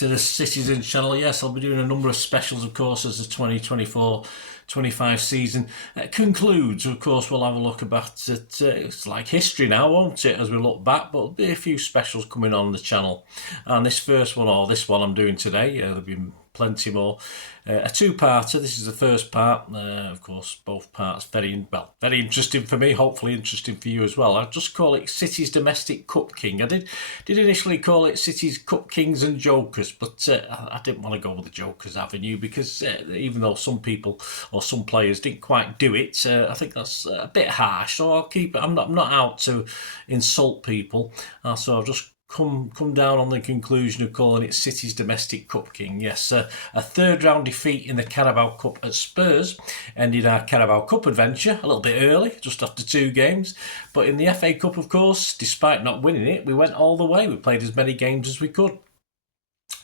to the Citizen channel. Yes, I'll be doing a number of specials, of course, as the 2024-25 season concludes. Of course, we'll have a look about it. It's like history now, won't it, as we look back, but there'll be a few specials coming on the channel. And this first one, or this one I'm doing today, there'll be plenty more. A two-parter. This is the first part. Of course, both parts very interesting for me. Hopefully, interesting for you as well. I'll just call it City's Domestic Cup King. I did initially call it City's Cup Kings and Jokers, but I didn't want to go with the Jokers avenue because even though some people or some players didn't quite do it, I think that's a bit harsh. So I'll keep it. I'm not out to insult people. So I'll just come down on the conclusion of calling it City's Domestic Cup King. Yes, a third round defeat in the Carabao Cup at Spurs ended our Carabao Cup adventure a little bit early, just after 2 games. But in the FA Cup, of course, despite not winning it, we went all the way. We played as many games as we could.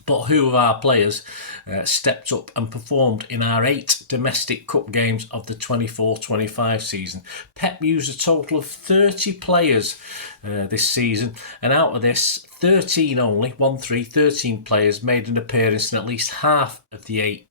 But who of our players stepped up and performed in our 8 domestic cup games of the 24-25 season? Pep used a total of 30 players this season, and out of this, 13 players made an appearance in at least half of the 8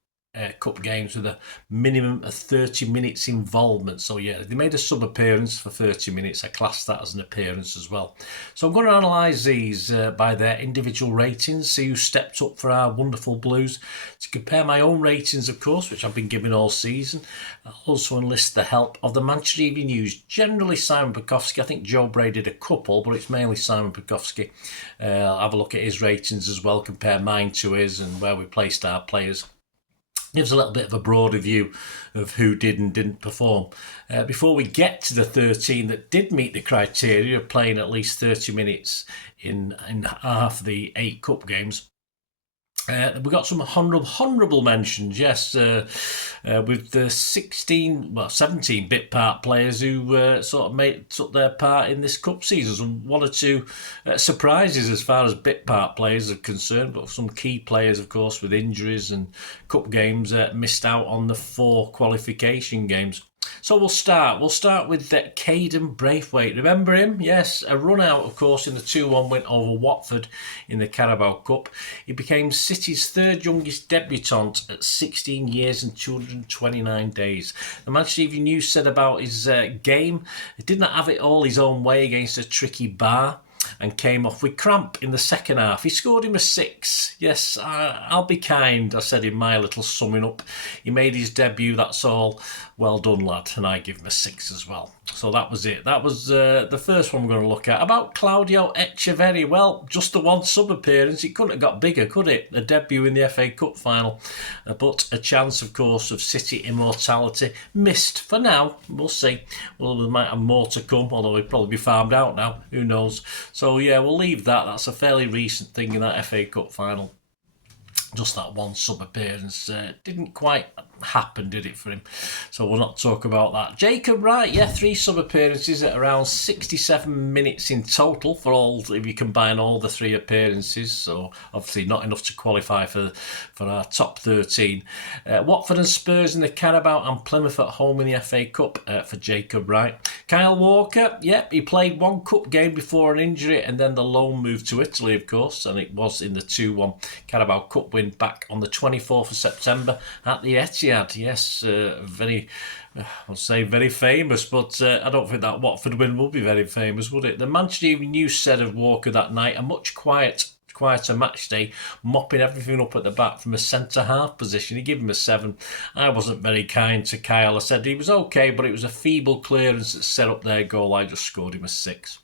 cup games with a minimum of 30 minutes involvement. So yeah, they made a sub appearance for 30 minutes. I class that as an appearance as well. So I'm going to analyse these by their individual ratings, see who stepped up for our wonderful Blues, to compare my own ratings, of course, which I've been giving all season. I'll also enlist the help of the Manchester Evening News, generally Simon Pekowski. I think Joe Bray did a couple, but it's mainly Simon Pekowski. I'll have a look at his ratings as well, compare mine to his and where we placed our players. Gives a little bit of a broader view of who did and didn't perform. Before we get to the 13 that did meet the criteria of playing at least 30 minutes in half the 8 cup games, we got some honourable mentions, yes, with the 17 bit part players who took their part in this cup season. Some 1 or 2 surprises as far as bit part players are concerned, but some key players, of course, with injuries and cup games missed out on the 4 qualification games. So we'll start with Caden Braithwaite. Remember him? Yes, a run out, of course, in the 2-1 win over Watford in the Carabao Cup. He became City's 3rd youngest debutant at 16 years and 229 days. The Manchester Evening News said about his game, he did not have it all his own way against a tricky bar and came off with cramp in the second half. He scored him a 6. Yes, I'll be kind, I said in my little summing up. He made his debut, that's all. Well done, lad. And I give him a 6 as well. So that was it. That was the first one we're going to look at. About Claudio Echeverri, well, just the 1 sub-appearance. It couldn't have got bigger, could it? A debut in the FA Cup final. But a chance, of course, of City immortality. Missed for now. We'll see. Well, we might have more to come, although he'll probably be farmed out now. Who knows? So, yeah, we'll leave that. That's a fairly recent thing in that FA Cup final. Just that 1 sub-appearance didn't quite happen, did it, for him? So we'll not talk about that. Jacob Wright, yeah, 3 sub-appearances at around 67 minutes in total for all, if you combine all the 3 appearances. So obviously not enough to qualify for our top 13. Watford and Spurs in the Carabao and Plymouth at home in the FA Cup for Jacob Wright. Kyle Walker, yeah, he played 1 cup game before an injury and then the loan moved to Italy, of course, and it was in the 2-1 Carabao Cup win back on the 24th of September at the Etihad. Yes, I'll say very famous, but I don't think that Watford win will be very famous, would it? The Manchester Evening News said of Walker that night, a much quieter match day, mopping everything up at the back from a centre-half position. He gave him a 7. I wasn't very kind to Kyle. I said he was okay, but it was a feeble clearance that set up their goal. I just scored him a 6.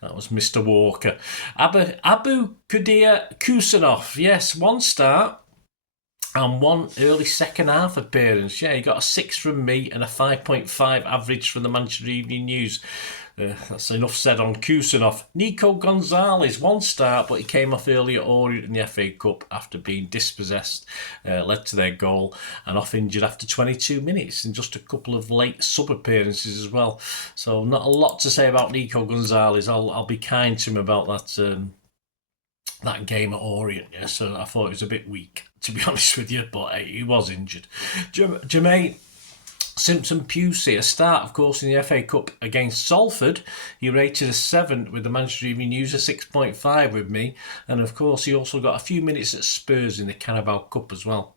That was Mr. Walker. Abu Qadir Kusanov, yes, 1 start and 1 early second half appearance. Yeah, he got a 6 from me and a 5.5 average from the Manchester Evening News. That's enough said on Kusanov. Nico Gonzalez, 1 start, but he came off early at Orient in the FA Cup after being dispossessed, led to their goal, and off injured after 22 minutes, and just a couple of late sub-appearances as well. So not a lot to say about Nico Gonzalez. I'll be kind to him about that game at Orient. Yeah, so I thought it was a bit weak, to be honest with you, but he was injured. Jermaine Simpson Pusey, a start, of course, in the FA Cup against Salford. He rated a 7 with the Manchester Evening News, a 6.5 with me. And, of course, he also got a few minutes at Spurs in the Carabao Cup as well.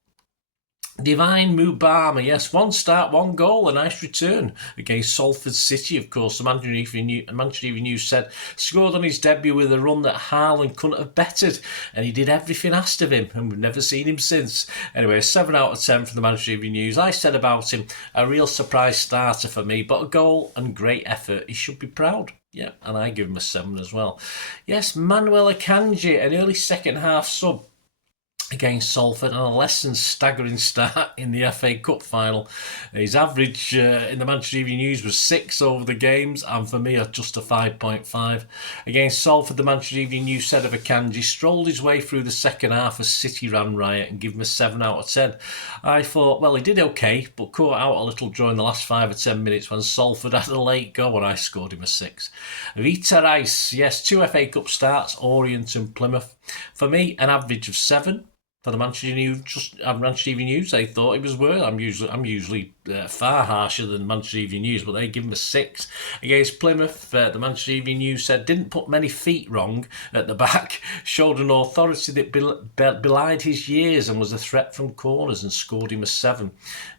Divine Mubama, yes, 1 start, 1 goal, a nice return against Salford City, of course. The Manchester Evening News said, scored on his debut with a run that Haaland couldn't have bettered, and he did everything asked of him, and we've never seen him since. Anyway, a 7 out of 10 for the Manchester Evening News. I said about him, a real surprise starter for me, but a goal and great effort. He should be proud. Yeah, and I give him a 7 as well. Yes, Manuel Akanji, an early second half sub against Salford, and a less than staggering start in the FA Cup final. His average in the Manchester Evening News was 6 over the games, and for me, just a 5.5. Against Salford, the Manchester Evening News said of Akanji, strolled his way through the second half as City ran riot, and give him a 7 out of 10. I thought, well, he did okay, but caught out a little during the last 5 or 10 minutes when Salford had a late go, and I scored him a 6. Rita Rice, yes, 2 FA Cup starts, Orient and Plymouth. For me, an average of 7. For the Manchester Evening News, they thought it was worse. I'm usually far harsher than Manchester Evening News, but they give him a 6. Against Plymouth, the Manchester Evening News said didn't put many feet wrong at the back, showed an authority that belied his years and was a threat from corners, and scored him a 7.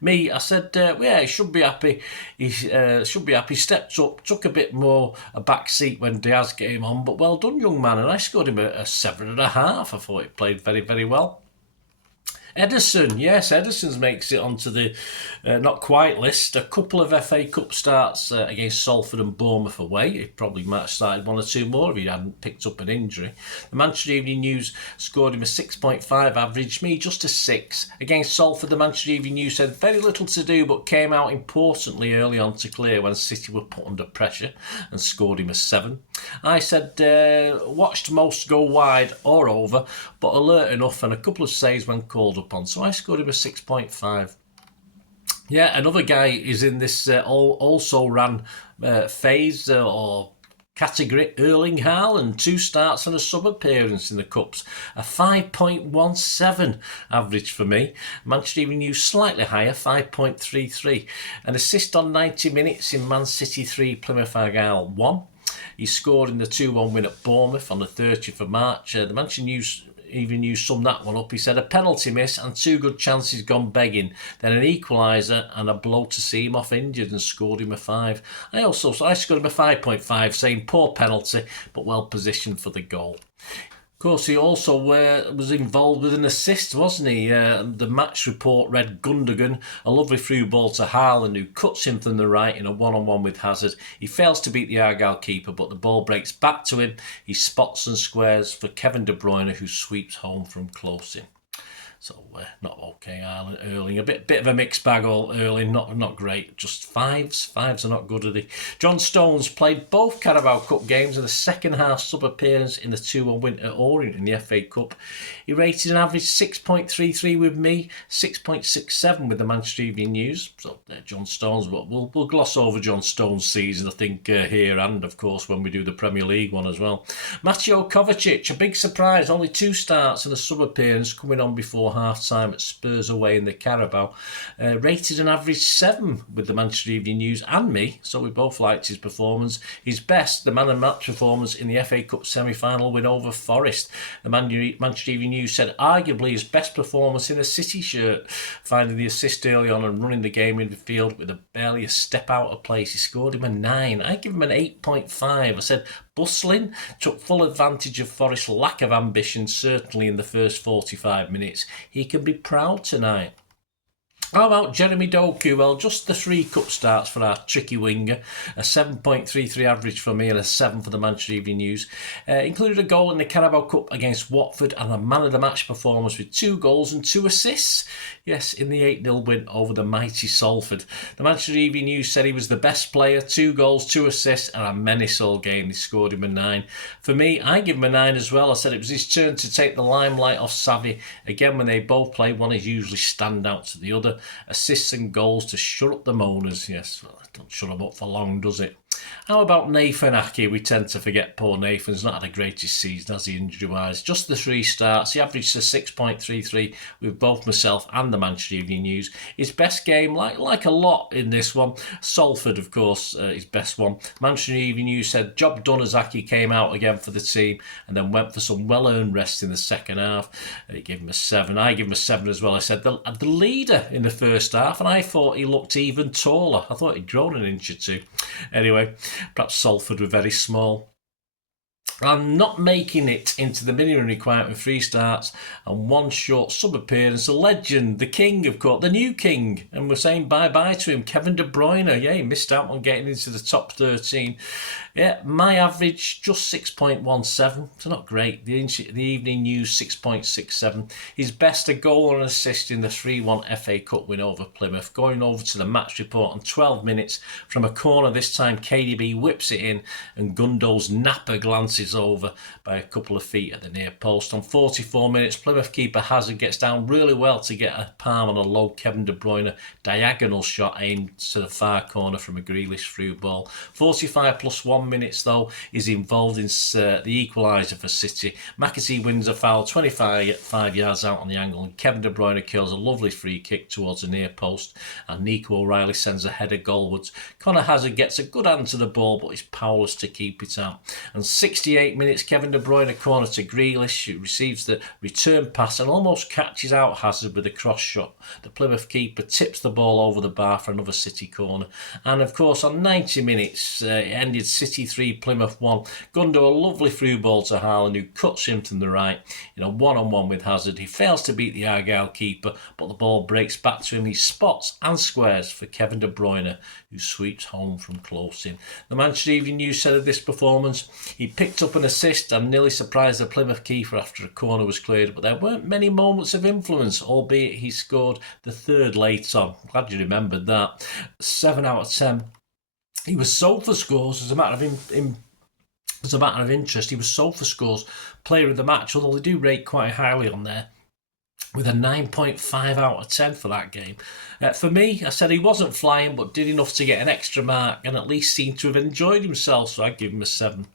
Me, I said, yeah, he should be happy. He should be happy. Stepped up, took a bit more a back seat when Diaz came on, but well done, young man. And I scored him a 7.5. I thought he played very, very well. Ederson, yes, Ederson's makes it onto the not quite list. A couple of FA Cup starts against Salford and Bournemouth away. He probably might have started 1 or 2 more if he hadn't picked up an injury. The Manchester Evening News scored him a 6.5 average, me just a 6. Against Salford, the Manchester Evening News said very little to do, but came out importantly early on to clear when City were put under pressure, and scored him a 7. I said watched most go wide or over, but alert enough and a couple of saves when called upon, so I scored him a 6.5. Yeah, another guy is in this also ran phase or category, Erling Haaland, 2 starts and a sub appearance in the Cups, a 5.17 average for me. Manchester Evening News slightly higher, 5.33. An assist on 90 minutes in Man City 3, Plymouth Argyle 1. He scored in the 2-1 win at Bournemouth on the 30th of March. The Manchester Evening News summed that one up. He said a penalty miss and 2 good chances gone begging, then an equaliser and a blow to see him off injured, and scored him a 5. I scored him a 5.5, saying poor penalty but well positioned for the goal. Of course, he also was involved with an assist, wasn't he? The match report read Gundogan, a lovely through ball to Haaland, who cuts him from the right in a one-on-one with Hazard. He fails to beat the Argyle keeper, but the ball breaks back to him. He spots and squares for Kevin De Bruyne, who sweeps home from close in. So not okay, Erling. A bit of a mixed bag, all Erling. Not great. Just 5s. 5s are not good, are they? John Stones played both Carabao Cup games and a second half sub appearance in the 2-1 win at Orient in the FA Cup. He rated an average 6.33 with me, 6.67 with the Manchester Evening News. So John Stones, we'll gloss over John Stones' season, I think, here, and of course when we do the Premier League one as well. Mateo Kovacic, a big surprise, only 2 starts and a sub appearance coming on before half-time at Spurs away in the Carabao. Rated an average 7 with the Manchester Evening News and me, so we both liked his performance. His best, the man and match performance in the FA Cup semi-final win over Forest. The Manchester Evening News said arguably his best performance in a City shirt, finding the assist early on and running the game in the field with barely a step out of place. He scored him a 9. I give him an 8.5. I said bustling, took full advantage of Forest's lack of ambition, certainly in the first 45 minutes. He can be proud tonight. How about Jeremy Doku? Well, just the 3 cup starts for our tricky winger. A 7.33 average for me and a 7 for the Manchester Evening News. Included a goal in the Carabao Cup against Watford and a man of the match performance with 2 goals and 2 assists. Yes, in the 8-0 win over the mighty Salford. The Manchester Evening News said he was the best player, 2 goals, 2 assists and a menace all game. They scored him a 9. For me, I give him a 9 as well. I said it was his turn to take the limelight off Savvy. Again, when they both play, one is usually stand out to the other. Assists and goals to shut up the moaners. Yes, well, don't shut them up for long, does it? How about Nathan Aki? We tend to forget poor Nathan's not had the greatest season, has he, injury-wise? Just the 3 starts. He averaged a 6.33 with both myself and the Manchester Evening News. His best game, like a lot in this one. Salford, of course, his best one. Manchester Evening News said, job done as Aki came out again for the team and then went for some well-earned rest in the second half. He gave him a 7. I gave him a 7 as well. I said, the leader in the first half, and I thought he looked even taller. I thought he'd grown an inch or two. Anyway, perhaps Salford were very small. And not making it into the minimum requirement with 3 starts and 1 short sub-appearance, the legend, the king, of course, the new king, and we're saying bye-bye to him, Kevin De Bruyne. Yeah, he missed out on getting into the top 13. Yeah, my average, just 6.17, so not great. The Evening News, 6.67. His best, a goal and assist in the 3-1 FA Cup win over Plymouth. Going over to the match report on 12 minutes from a corner, this time KDB whips it in and Gundo's napper glances over by a couple of feet at the near post. On 44 minutes, Plymouth keeper Hazard gets down really well to get a palm on a low Kevin De Bruyne diagonal shot aimed to the far corner from a Grealish through ball. 45 plus 1 minutes though is involved in the equaliser for City. McAtee wins a foul 25 yards out on the angle and Kevin De Bruyne kills a lovely free kick towards the near post and Nico O'Reilly sends a header goalwards. Conor Hazard gets a good hand to the ball but is powerless to keep it out. And 68 minutes, Kevin De Bruyne corner to Grealish, who receives the return pass and almost catches out Hazard with a cross shot. The Plymouth keeper tips the ball over the bar for another City corner. And of course on 90 minutes, it ended City 3, Plymouth 1. Gundo a lovely through ball to Haaland, who cuts him from the right, one-on-one with Hazard. He fails to beat the Argyle keeper, but the ball breaks back to him. He spots and squares for Kevin De Bruyne, who sweeps home from close in. The Manchester Evening News said of this performance, he picked up an assist and nearly surprised the Plymouth keeper after a corner was cleared, but there weren't many moments of influence, albeit he scored the 3rd late on. Glad you remembered that. 7 out of 10. He was Sofascores as a matter of interest. He was Sofascores player of the match, although they do rate quite highly on there, with a 9.5 out of 10 for that game. For me, I said he wasn't flying, but did enough to get an extra mark and at least seemed to have enjoyed himself, so I'd give him a 7.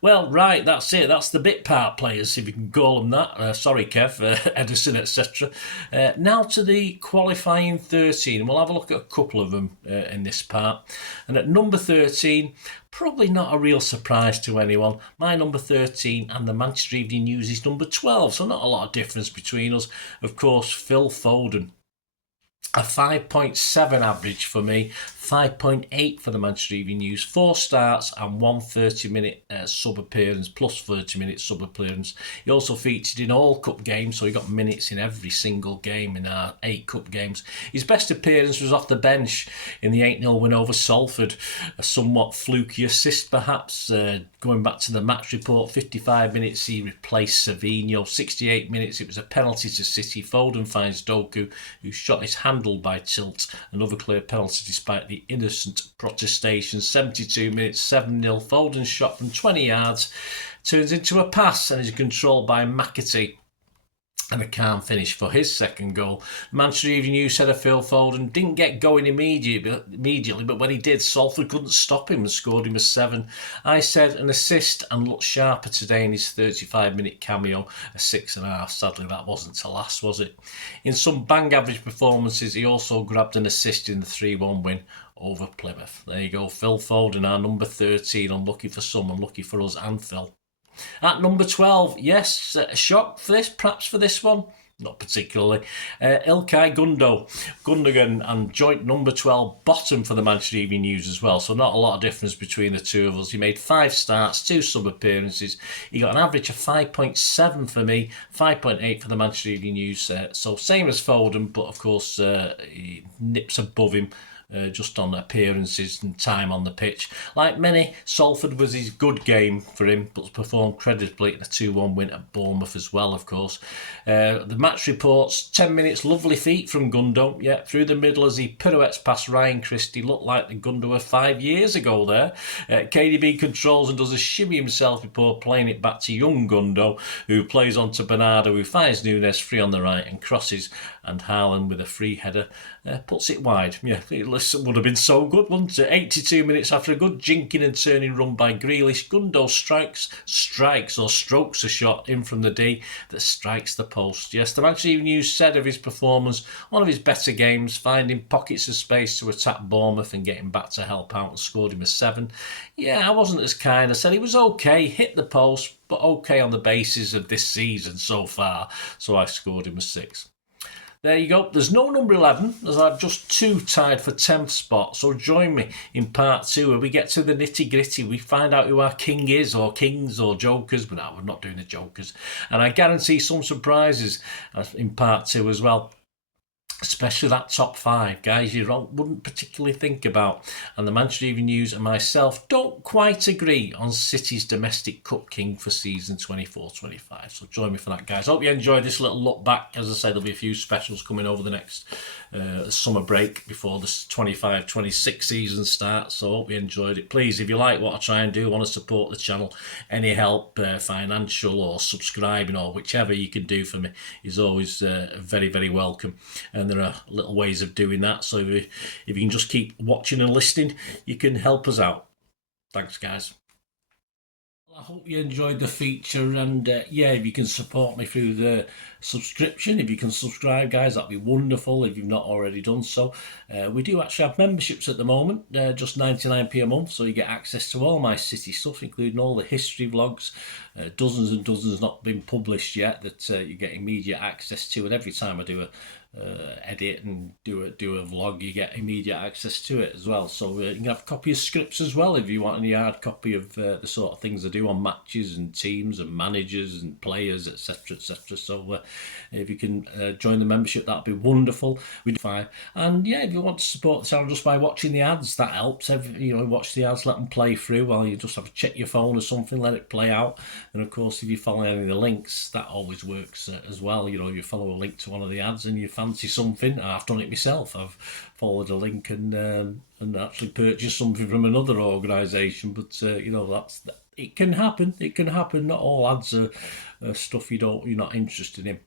Well, right, that's it. That's the bit part players, if you can call them that. Sorry, Kev, Edison, etc. Now to the qualifying 13. We'll have a look at a couple of them in this part. And at number 13, probably not a real surprise to anyone. My number 13 and the Manchester Evening News is number 12, so not a lot of difference between us. Of course, Phil Foden. A 5.7 average for me, 5.8 for the Manchester Evening News, 4 starts and 1 30-minute sub-appearance, plus 30-minute sub-appearance. He also featured in all cup games, so he got minutes in every single game in our 8 cup games. His best appearance was off the bench in the 8-0 win over Salford. A somewhat fluky assist perhaps. Going back to the match report, 55 minutes he replaced Savinho. 68 minutes it was a penalty to City. Foden finds Doku, who shot his handled by tilt. Another clear penalty despite the innocent protestation. 72 minutes, 7-0. Foden's shot from 20 yards turns into a pass and is controlled by McAtee. And a calm finish for his second goal. Manchester Evening News said of Phil Foden didn't get going immediately, but when he did, Salford couldn't stop him and scored him a 7. I said an assist and looked sharper today in his 35-minute cameo, a 6.5. Sadly, that wasn't to last, was it? In some bang average performances, he also grabbed an assist in the 3-1 win over Plymouth. There you go, Phil Foden, our number 13. Unlucky for some, unlucky for us and Phil. At number 12, yes, a shock for this, perhaps for this one, not particularly. İlkay Gundogan and joint number 12 bottom for the Manchester Evening News as well, so not a lot of difference between the two of us. He made 5 starts, 2 sub-appearances. He got an average of 5.7 for me, 5.8 for the Manchester Evening News. So same as Foden, but of course he nips above him. Just on appearances and time on the pitch. Like many, Salford was his good game for him, but performed creditably in a 2-1 win at Bournemouth as well, of course. The match reports, 10 minutes, lovely feet from Gundo. Yeah, through the middle as he pirouettes past Ryan Christie. Looked like the Gundo of 5 years ago there. KDB controls and does a shimmy himself before playing it back to young Gundo, who plays on to Bernardo, who finds Nunes free on the right and crosses, and Haaland with a free header puts it wide. Yeah, this would have been so good, wouldn't it? 82 minutes after a good jinking and turning run by Grealish, Gundo strokes a shot in from the D that strikes the post. Yes, the Manchester Evening News said of his performance, one of his better games, finding pockets of space to attack Bournemouth and getting back to help out, and scored him a 7. Yeah, I wasn't as kind. I said he was okay, hit the post, but okay on the basis of this season so far, so I scored him a 6. There you go. There's no number 11, as I've just 2 tied for 10th spot. So join me in part 2 where we get to the nitty gritty. We find out who our king is, or kings, or jokers. But no, we're not doing the jokers. And I guarantee some surprises in part 2 as well. Especially that top 5, guys, you wouldn't particularly think about. And the Manchester Evening News and myself don't quite agree on City's domestic cup king for season 24-25. So join me for that, guys. Hope you enjoyed this little look back. As I said, there'll be a few specials coming over the next summer break before the 25-26 season starts. So hope you enjoyed it. Please, if you like what I try and do, want to support the channel, any help, financial or subscribing or whichever you can do for me is always very, very welcome. And there are little ways of doing that. So if you can just keep watching and listening, you can help us out. Thanks, guys. I hope you enjoyed the feature, and yeah, if you can support me through the subscription, if you can subscribe, guys, that'd be wonderful if you've not already done so. We do actually have memberships at the moment, just 99p a month, so you get access to all my City stuff, including all the history vlogs, dozens and dozens not been published yet that you get immediate access to, and every time I do a edit and do a vlog, you get immediate access to it as well. So you can have a copy of scripts as well if you want any hard copy of the sort of things I do on matches and teams and managers and players, etc, etc. So if you can join the membership, that'd be wonderful. We do fine. And yeah, if you want to support the channel just by watching the ads, that helps. Watch the ads, let them play through while you just have to check your phone or something, let it play out. And of course, if you follow any of the links, that always works as well. If you follow a link to one of the ads and you fancy something, I've done it myself. I've followed a link and actually purchased something from another organisation. But it can happen. It can happen. Not all ads are stuff you're not interested in.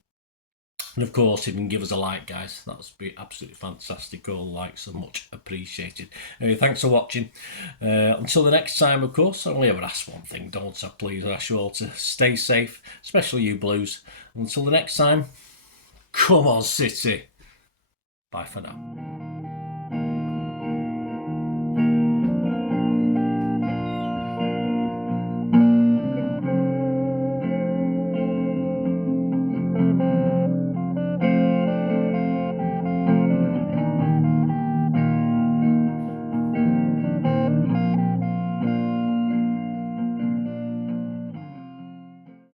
And of course, if you can give us a like, guys, that would be absolutely fantastic. All likes are much appreciated. Anyway, thanks for watching. Until the next time, of course, I only ever ask one thing, don't I? Please, I ask you all to stay safe, especially you Blues. Until the next time, come on, City. Bye for now.